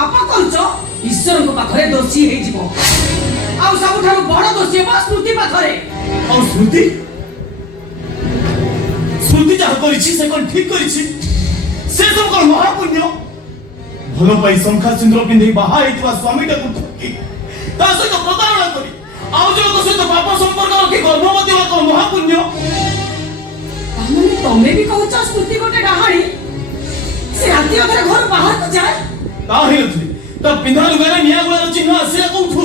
पाप करूच ईश्वर को पाखरे दोषी हे जीवो आ सबठारु बड़ दोषी बा स्मृति पाखरे और स्मृति स्मृति जहा करिछि से कोन ठीक करिछि से सब कोन महापुण्य भलो पाई शंखा सिंदूर पिंधि बाहा हेतवा स्वामीटा को ठकी ता सहित प्रतारणा करी आउ जो को सहित पाप संपर्क रखि गर्भवती हो कोन महापुण्य तामने तमे भी कहूच स्मृति गोटे डाहाणी से राति अधर घर बाहर को जाए ता हेलथि ता पिंधा लुगारे निया गुला चिन्ह आसे कोठु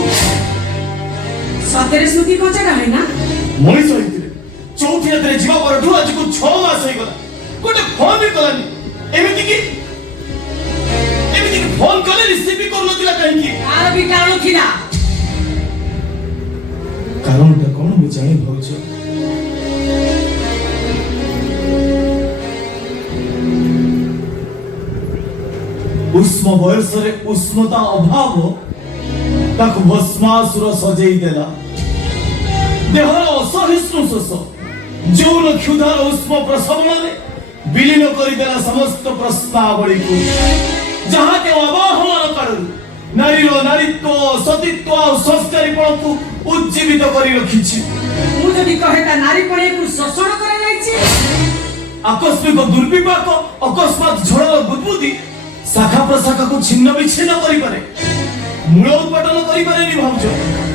सतेरे स्मृति को जगह है ना मनीष होइतिले चौथी रात्रे जीवा परठु आज को 6 मास होई गला गोटे फोन भी कलानी एमिति की फोन कले रिसीव भी करलो तिला काहे की आर भी कारण थिला कारणटा कोन मु जानि भौज उष्म बयसरे उष्णता अभाव ताको भस्मासुर सजेई देला देहर असहिष्णु शोष जौन क्षुधार उष्म प्रसव माने विलीन करी देला समस्त प्रश्नावली को जहाँ के अबाहमान काढु नारीर नारीत्व सतीत्व और संस्कारीपण को उज्जीवित करी रखिछि मु जदि कहेता नारीपणे को शोषण करे जाइछि आकस्मिक दुर्विपाक अकस्मात झड़र बुद्बुदी शाखा प्रशाखा को छिन्न विच्छिन्न करी पारे मूल उत्पादन करी पारे नि भाउज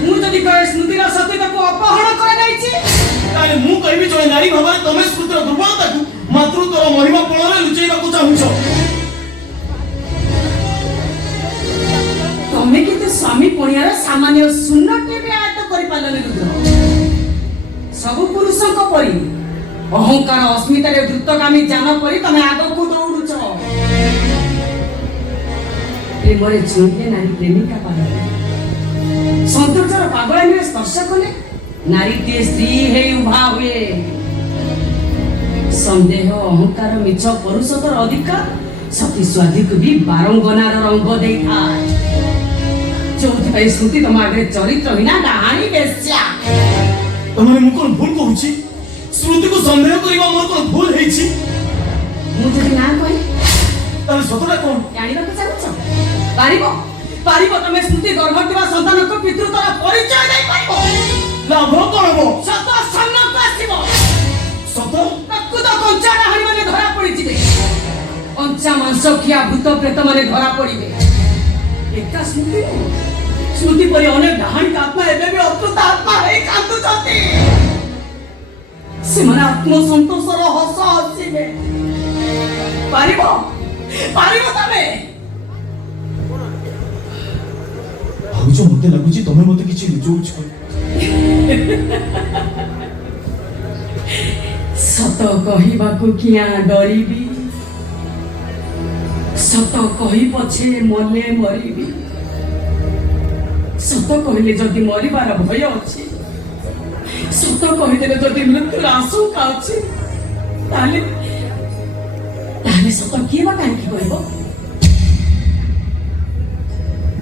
मु जदि कहे स्मृतिर सतीत्व को अपहरण करे जाइछि ताले मु कहबी जय नारी भाबरे तमे स्मृतिर दुर्बलता को मातृत्वर महिमा पणरे लुचैबा को चाहुछ तमे किते स्वामी पणियार सामान्य शून्यटे भी आयत्त करि पालने रुद्र सब पुरुषों को परि अहंकार अस्मिता रे द्रुतगामी जान परि तमे आगो को दौड़ुछ प्रेमरे झुंके नारी प्रेमिका पाले सौंदर्यर पागल में स्पर्श कले नारी के स्त्री हे उभा हुए संदेह अहंकार मिछ पुरुषतर अधिकार सती स्वादी को भी बारंगनार रंग देता चौथी भाई स्मृति तुम आगे चरित्रहीना डाहाणी बेश्या तमरे मु कोन भूल कहूची स्मृति को संदेह करिवा मोर कोन भूल हेछि मु जदि ना कहि ताले सतरा कोन जानिबा को चाहछ पारिबो तमे स्मृति गर्भवती संतान को पितृतर परिचय दे पारिबो लाभ कोन हो सत सन्न को आसीबो सत प्रकृत कंचा डाहाणी माने धरा पड़ी जिवे कंचा मांस खिया भूत प्रेत माने धरा पड़िबे एका स्मृति परि अनेक डाहाणी आत्मा एबे भी अतृत आत्मा हे कांतु जति से मन आत्म संतोषर हस हसिबे पारिबो तमे भाउज मते लागुची तमे मते किछि लुचौछ सत कहिबाकू किया डरिबी सत कहि पछे मले मरिबी सत कहले जदि मरिबार भय अछि सत कहिदेले जदि मृत्युर आशंका अछि ताले सत किए बा काहे की कहबो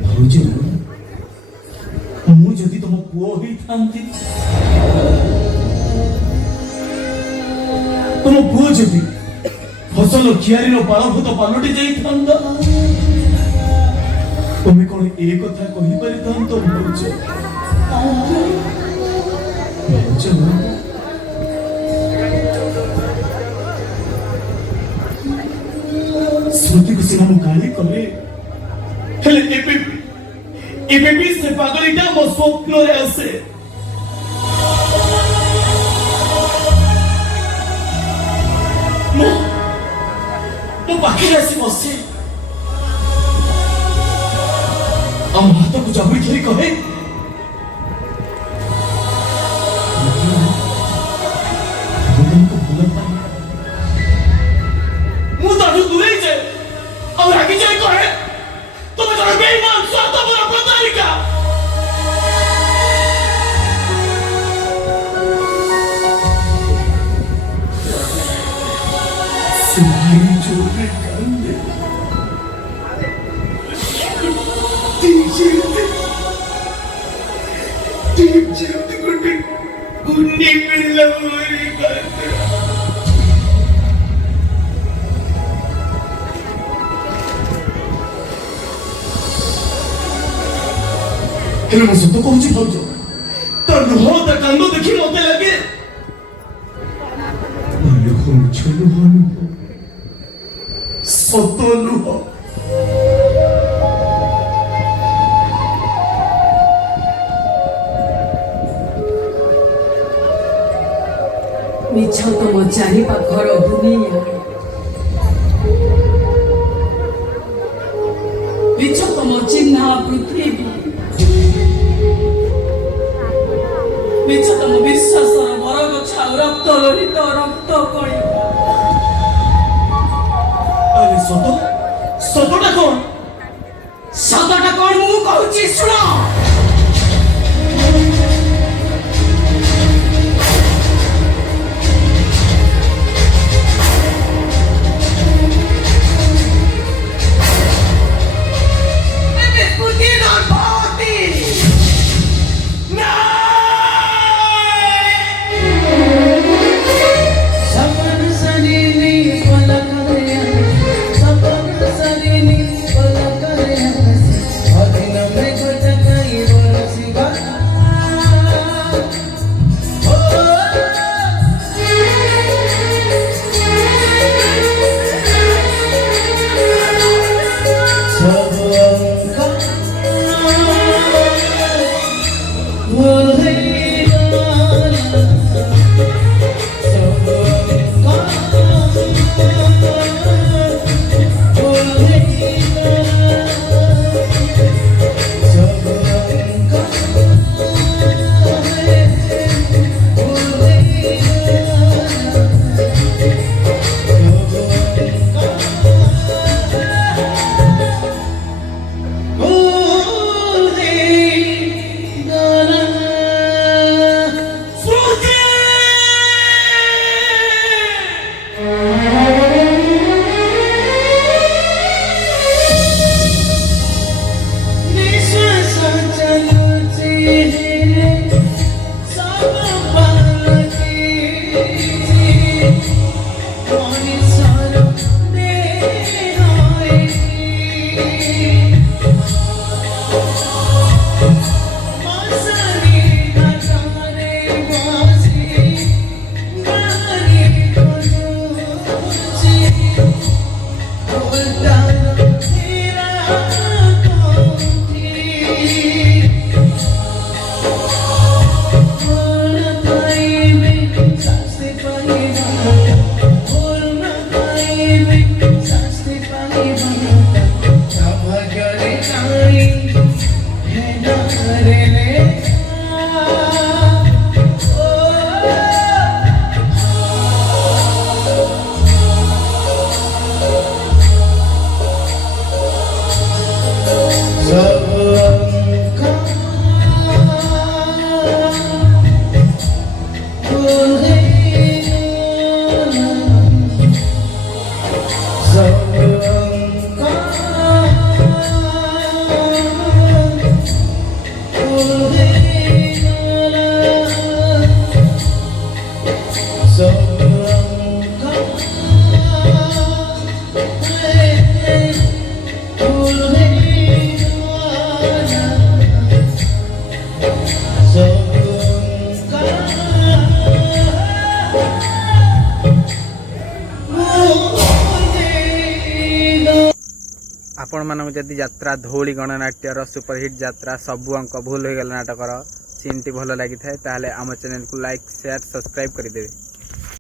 भाउज मु जदि तुम पुओ ही थांती तुम पुओ जदि फसल कियारी रो पालभूत पालटी जाई थांदा तुम कोन ए कथा कहि पारि थांतो भाउज स्मृति को सिना मु गाली कले हेले एबे भी से पागलिटा मो स्वप्न रे आसे मो बाकी आसी बसे हम हाथ को जाबड़ी धरी कहे मु ताठू दूरे जे और आगे जाए कहे तुम जरा बेईमान स्वार्थपर प्रतारिका सिंहाई जोरे कंदे तीन गुड्डे गुन्नी पिल्ला मोरी कंदे ହେଲେ ମୁଁ ସତ କହୁଛି ଭାଉଜ, ତା ଲୁହ ତା କାନ୍ଦ ଦେଖି ମତେ ଲାଗେ ତା ଲୁହ ମିଛ ଲୁହ ନୁହଁ, ସତ ଲୁହ। ମିଛ ତମ ଚାରିପାଖର ଦୁନିଆ, ମିଛ ତମ ଚିହ୍ନା ପୃଥିବୀ, ମିଛ ତମ ବିଶ୍ୱାସର ବରଗଛ ଆଉ ରକ୍ତ ଲୋହିତ ରକ୍ତ କଣିକା। ଆରେ ସତଟା କଣ? ସତଟା କଣ ମୁଁ କହୁଛି ଶୁଣ। आपण मानक जदि यात्रा धौली गणनाट्यर सुपरहिट यात्रा सबू अंक भूल हो गला नाटकर सीन टी भल लगी थाए ताहले आम चैनल को लाइक शेयर सब्सक्राइब करदेवे।